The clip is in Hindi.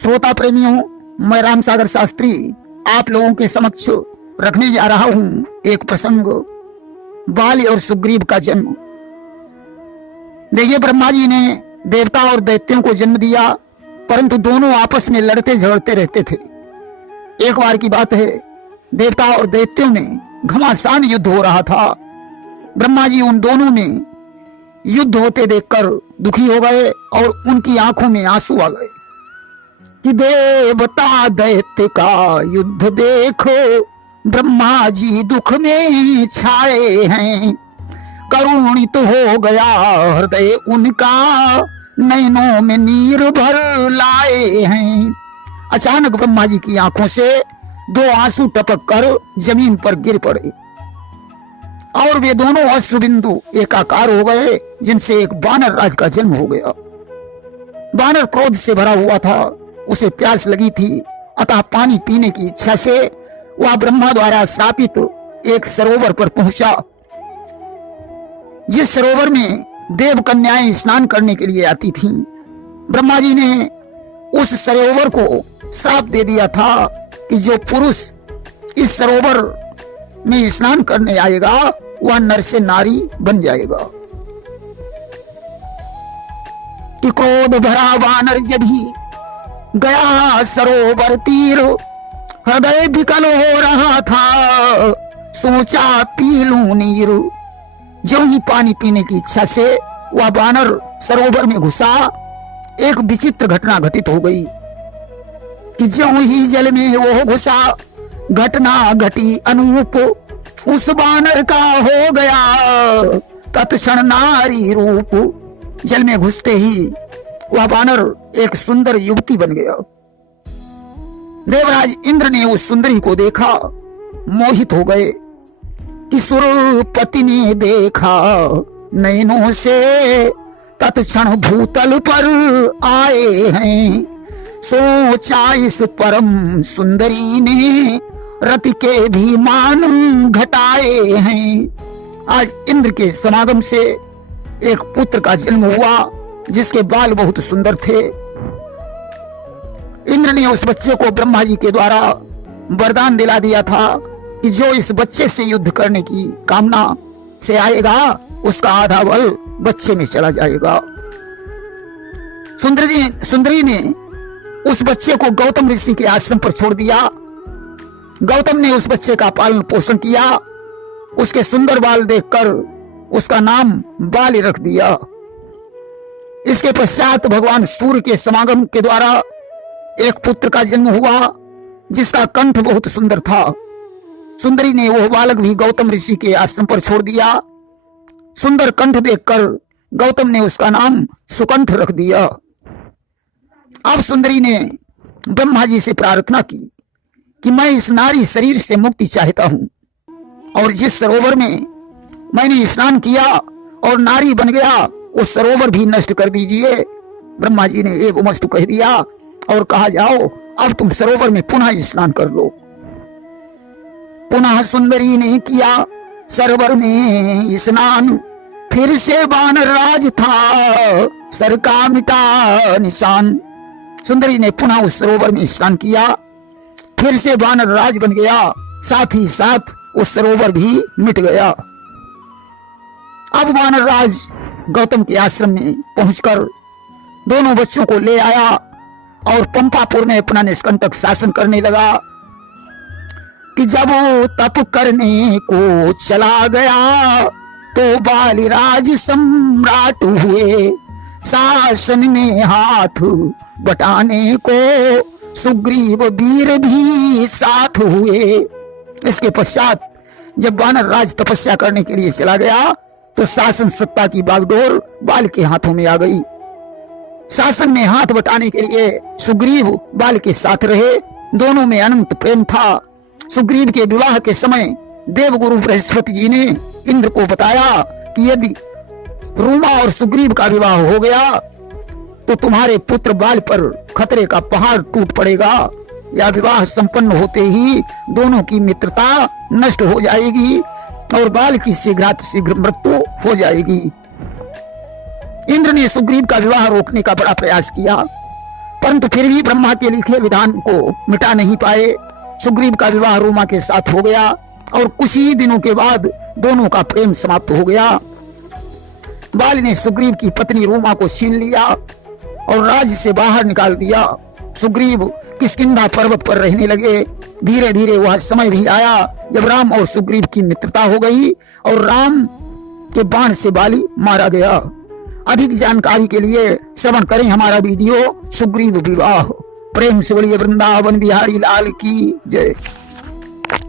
श्रोता प्रेमियों, मैं राम सागर शास्त्री आप लोगों के समक्ष रखने जा रहा हूं एक प्रसंग, बाली और सुग्रीव का जन्म। देखिए, ब्रह्मा जी ने देवता और दैत्यों को जन्म दिया, परंतु दोनों आपस में लड़ते झगड़ते रहते थे। एक बार की बात है, देवता और दैत्यों में घमासान युद्ध हो रहा था। ब्रह्मा जी उन दोनों में युद्ध होते देखकर दुखी हो गए और उनकी आंखों में आंसू आ गए कि देवता दैत्य का युद्ध देखो, ब्रह्मा जी दुख में छाए हैं। करुणित हो गया हृदय उनका, नैनों में नीर भर लाए हैं। अचानक ब्रह्मा जी की आंखों से दो आंसू टपक कर जमीन पर गिर पड़े और वे दोनों अश्रु बिंदु एकाकार हो गए, जिनसे एक वानर राज का जन्म हो गया। वानर क्रोध से भरा हुआ था, उसे प्यास लगी थी, अतः पानी पीने की इच्छा से वह ब्रह्मा द्वारा स्थापित एक सरोवर पर पहुंचा, जिस सरोवर में देव कन्याएं स्नान करने के लिए आती थीं। ब्रह्मा जी ने उस सरोवर को श्राप दे दिया था कि जो पुरुष इस सरोवर में स्नान करने आएगा वह नर से नारी बन जाएगा। कि क्रोध भरा वानर जब ही गया सरोवर तीर, हृदय विकल हो रहा था, सोचा पी लूं नीर। जो ही पानी पीने की इच्छा से वह वानर सरोवर में घुसा, एक विचित्र घटना घटित हो गई कि ज्यों ही जल में वो घुसा, घटना घटी अनूप, उस वानर का हो गया तत्क्षण नारी रूप। जल में घुसते ही वह वानर एक सुंदर युवती बन गया। देवराज इंद्र ने उस सुंदरी को देखा, मोहित हो गए कि सुरपति ने देखा नैनों से, तत्क्षण भूतल पर आए हैं। सोचा इस परम सुंदरी ने, रति के भी मान घटाए हैं। आज इंद्र के समागम से एक पुत्र का जन्म हुआ, जिसके बाल बहुत सुंदर थे। इंद्र ने उस बच्चे को ब्रह्मा जी के द्वारा वरदान दिला दिया था कि जो इस बच्चे से युद्ध करने की कामना से आएगा, उसका आधा बल बच्चे में चला जाएगा। सुंदरी ने उस बच्चे को गौतम ऋषि के आश्रम पर छोड़ दिया। गौतम ने उस बच्चे का पालन पोषण किया। उसके सुंदर बाल देखकर उसका नाम बाली रख दिया। इसके पश्चात भगवान सूर्य के समागम के द्वारा एक पुत्र का जन्म हुआ, जिसका कंठ बहुत सुंदर था। सुंदरी ने वह बालक भी गौतम ऋषि के आश्रम पर छोड़ दिया। सुंदर कंठ देखकर गौतम ने उसका नाम सुकंठ रख दिया। अब सुंदरी ने ब्रह्मा जी से प्रार्थना की कि मैं इस नारी शरीर से मुक्ति चाहता हूं, और जिस सरोवर में मैंने स्नान किया और नारी बन गया, उस सरोवर भी नष्ट कर दीजिए। ब्रह्मा जी ने एक वस्तु कह दिया और कहा, जाओ अब तुम सरोवर में पुनः स्नान कर लो। पुनः सुंदरी ने किया सरोवर में स्नान, फिर से वानर राज था, सर का मिटा निशान। सुंदरी ने पुनः उस सरोवर में स्नान किया, फिर से वानर राज बन गया, साथ ही साथ उस सरोवर भी मिट गया। अब वानर राज गौतम के आश्रम में पहुंचकर दोनों बच्चों को ले आया और पंपापुर में अपना निष्कंटक शासन करने लगा। कि जब तप करने को चला गया, तो बालिराज सम्राट हुए, शासन में हाथ बटाने को सुग्रीव वीर भी साथ हुए। इसके पश्चात जब वानर राज तपस्या करने के लिए चला गया, तो शासन सत्ता की बागडोर बाल के हाथों में आ गई। शासन में हाथ बटाने के लिए सुग्रीव बाल के साथ रहे। दोनों में अनंत प्रेम था। सुग्रीव के विवाह के समय देवगुरु बृहस्पति जी ने इंद्र को बताया कि यदि रूमा और सुग्रीव का विवाह हो गया, तो तुम्हारे पुत्र बाल पर खतरे का पहाड़ टूट पड़ेगा। या विवाह संपन्न होते ही दोनों की मित्रता नष्ट हो जाएगी और बाल की शीघ्र मृत्यु हो जाएगी। इंद्र ने सुग्रीव का विवाह रोकने का बड़ा प्रयास किया, परंतु फिर भी ब्रह्मा के लिखे विधान को मिटा नहीं पाए। सुग्रीव का विवाह रोमा के साथ हो गया और कुछ ही दिनों के बाद दोनों का प्रेम समाप्त हो गया। बाली ने सुग्रीव की पत्नी रोमा को छीन लिया और राज्य से बाहर निकाल दिया। सुग्रीव किष्किंधा पर्वत पर रहने लगे। धीरे धीरे वह समय भी आया जब राम और सुग्रीव की मित्रता हो गई और राम के बाण से बाली मारा गया। अधिक जानकारी के लिए श्रवण करें हमारा वीडियो सुग्रीव विवाह। प्रेम से बोलिए वृंदावन बिहारी लाल की जय।